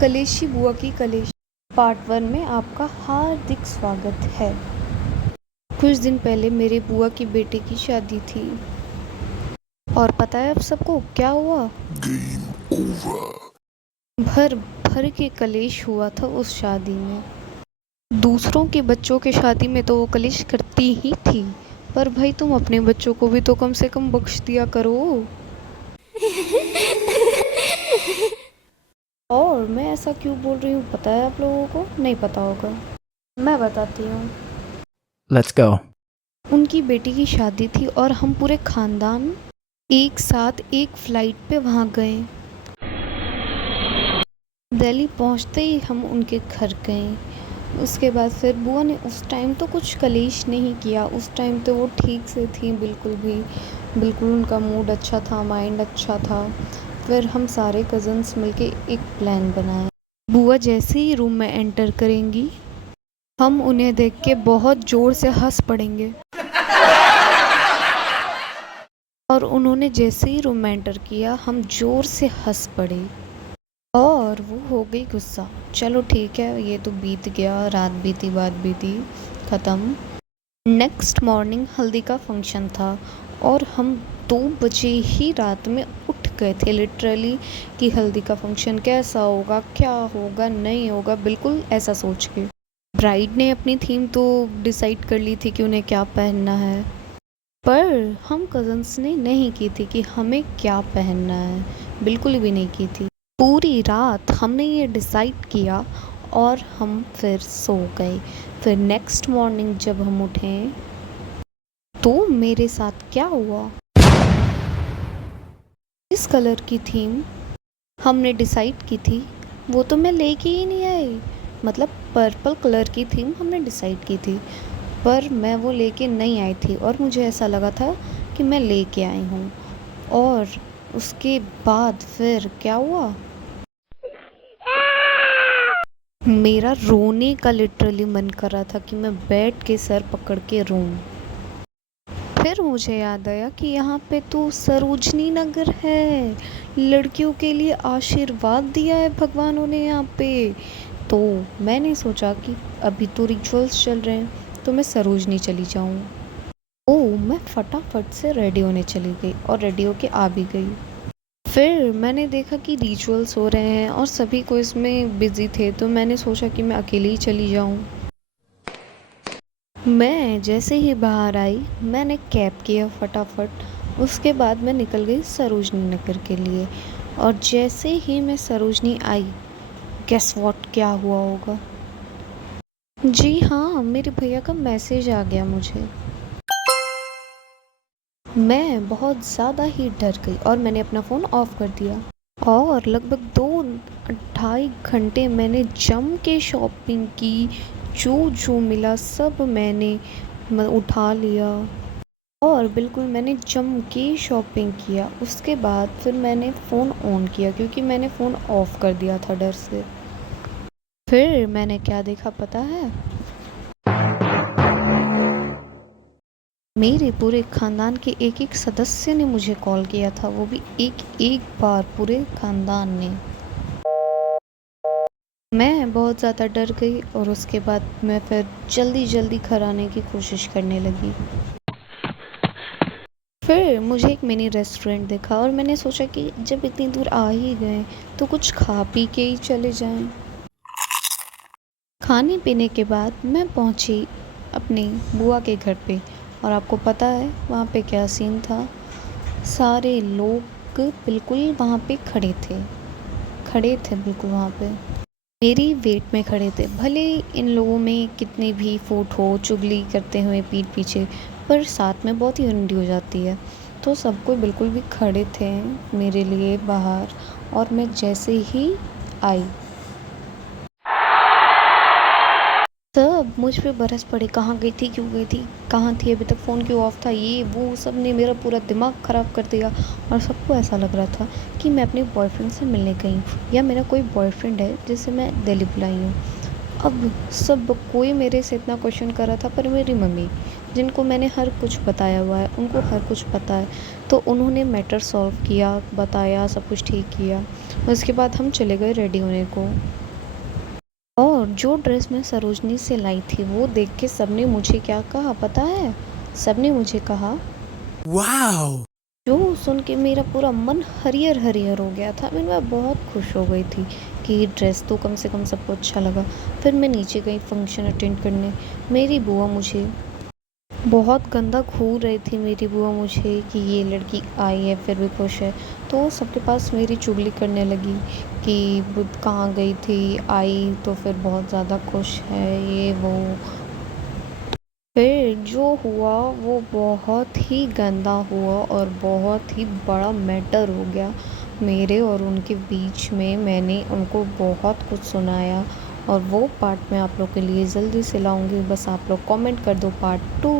कलेशी बुआ की कलेश पार्ट 1 में आपका हार्दिक स्वागत है। कुछ दिन पहले मेरे बुआ की बेटे की शादी थी और पता है अब सबको क्या हुआ? Game over. भर भर के कलेश हुआ था उस शादी में। दूसरों के बच्चों के शादी में तो वो कलेश करती ही थी, पर भाई तुम अपने बच्चों को भी तो कम से कम बख्श दिया करो। और मैं ऐसा क्यों बोल रही हूँ पता है आप लोगों को? नहीं पता होगा, मैं बताती हूँ। Let's go. उनकी बेटी की शादी थी और हम पूरे खानदान एक साथ एक फ्लाइट पे वहाँ गए। दिल्ली पहुँचते ही हम उनके घर गए। उसके बाद फिर बुआ ने उस टाइम तो कुछ कलेश नहीं किया, उस टाइम तो वो ठीक से थी बिल्कुल भी, बिल्कुल उनका मूड अच्छा था, माइंड अच्छा था। फिर हम सारे कज़न्स मिलके एक प्लान बनाया। बुआ जैसे ही रूम में एंटर करेंगी हम उन्हें देख के बहुत ज़ोर से हंस पड़ेंगे और उन्होंने जैसे ही रूम में एंटर किया हम ज़ोर से हंस पड़े और वो हो गई गुस्सा। चलो ठीक है, ये तो बीत गया, रात बीती बात बीती, ख़त्म। नेक्स्ट मॉर्निंग हल्दी का फंक्शन था और हम 2 बजे ही रात में उठ गए थे लिटरली कि हल्दी का फंक्शन कैसा होगा, क्या होगा, नहीं होगा, बिल्कुल ऐसा सोच के। ब्राइड ने अपनी थीम तो डिसाइड कर ली थी कि उन्हें क्या पहनना है, पर हम कज़न्स ने नहीं की थी कि हमें क्या पहनना है, बिल्कुल भी नहीं की थी। पूरी रात हमने ये डिसाइड किया और हम फिर सो गए। फिर नेक्स्ट मॉर्निंग जब हम उठे तो मेरे साथ क्या हुआ, इस कलर की थीम हमने डिसाइड की थी वो तो मैं लेके ही नहीं आई। मतलब पर्पल कलर की थीम हमने डिसाइड की थी पर मैं वो लेके नहीं आई थी और मुझे ऐसा लगा था कि मैं लेके आई हूँ। और उसके बाद फिर क्या हुआ, मेरा रोने का लिटरली मन कर रहा था कि मैं बैठ के सर पकड़ के रोऊं। फिर मुझे याद आया कि यहाँ पे तो सरोजनी नगर है, लड़कियों के लिए आशीर्वाद दिया है भगवानों ने यहाँ पे। तो मैंने सोचा कि अभी तो रिचुअल्स चल रहे हैं तो मैं सरोजनी चली जाऊँ। मैं फटाफट से रेडी होने चली गई और रेडी होके आ भी गई। फिर मैंने देखा कि रिचुअल्स हो रहे हैं और सभी को इसमें बिजी थे तो मैंने सोचा कि मैं अकेले ही चली जाऊँ। मैं जैसे ही बाहर आई मैंने कैब किया फटाफट, उसके बाद मैं निकल गई सरोजनी नगर के लिए। और जैसे ही मैं सरोजनी आई, गेस व्हाट क्या हुआ होगा? जी हाँ, मेरे भैया का मैसेज आ गया मुझे। मैं बहुत ज़्यादा ही डर गई और मैंने अपना फ़ोन ऑफ़ कर दिया और लगभग 2-2.5 घंटे मैंने जम के शॉपिंग की, जो जो मिला सब मैंने उठा लिया और बिल्कुल मैंने जम के शॉपिंग किया। उसके बाद फिर मैंने फ़ोन ऑन किया क्योंकि मैंने फ़ोन ऑफ़ कर दिया था डर से। फिर मैंने क्या देखा पता है? मेरे पूरे ख़ानदान के एक-एक सदस्य ने मुझे कॉल किया था, वो भी एक-एक बार पूरे ख़ानदान ने। मैं बहुत ज़्यादा डर गई और उसके बाद मैं फिर जल्दी-जल्दी घर आने की कोशिश करने लगी। फिर मुझे एक मिनी रेस्टोरेंट दिखा और मैंने सोचा कि जब इतनी दूर आ ही गए तो कुछ खा पी के ही चले जाएं। खाने पीने के बाद मैं पहुंची अपनी बुआ के घर पे और आपको पता है वहाँ पे क्या सीन था? सारे लोग बिल्कुल वहाँ पे खड़े थे बिल्कुल वहाँ पे मेरी वेट में खड़े थे। भले इन लोगों में कितनी भी फूट हो, चुगली करते हुए पीठ पीछे, पर साथ में बहुत ही हंडी हो जाती है। तो सब कोई बिल्कुल भी खड़े थे मेरे लिए बाहर और मैं जैसे ही आई सब मुझ पे बरस पड़े, कहाँ गई थी, क्यों गई थी, कहाँ थी, अभी तक फ़ोन क्यों ऑफ था, ये वो सब ने मेरा पूरा दिमाग ख़राब कर दिया। और सबको ऐसा लग रहा था कि मैं अपने बॉयफ्रेंड से मिलने गई हूँ या मेरा कोई बॉयफ्रेंड है जिसे मैं दिल्ली बुलाई हूँ। अब सब कोई मेरे से इतना क्वेश्चन कर रहा था, पर मेरी मम्मी जिनको मैंने हर कुछ बताया हुआ है, उनको हर कुछ पता है। तो उन्होंने मैटर सॉल्व किया, बताया, सब कुछ ठीक किया। उसके बाद हम चले गए रेडी होने को। और जो ड्रेस मैं सरोजनी से लाई थी वो देख के सबने मुझे क्या कहा पता है? सबने मुझे कहा, Wow! जो सुन के मेरा पूरा मन हरियर हरियर हो गया था। मैं बहुत खुश हो गई थी कि ड्रेस तो कम से कम सबको अच्छा लगा। फिर मैं नीचे गई फंक्शन अटेंड करने। मेरी बुआ मुझे बहुत गंदा घूर रही थी, मेरी बुआ मुझे कि ये लड़की आई है फिर भी खुश है। तो सबके पास मेरी चुगली करने लगी कि बुध कहाँ गई थी, आई तो फिर बहुत ज़्यादा खुश है, ये वो। फिर जो हुआ वो बहुत ही गंदा हुआ और बहुत ही बड़ा मैटर हो गया मेरे और उनके बीच में। मैंने उनको बहुत कुछ सुनाया और वो पार्ट मैं आप लोग के लिए जल्दी से लाऊंगी। बस आप लोग कमेंट कर दो पार्ट 2।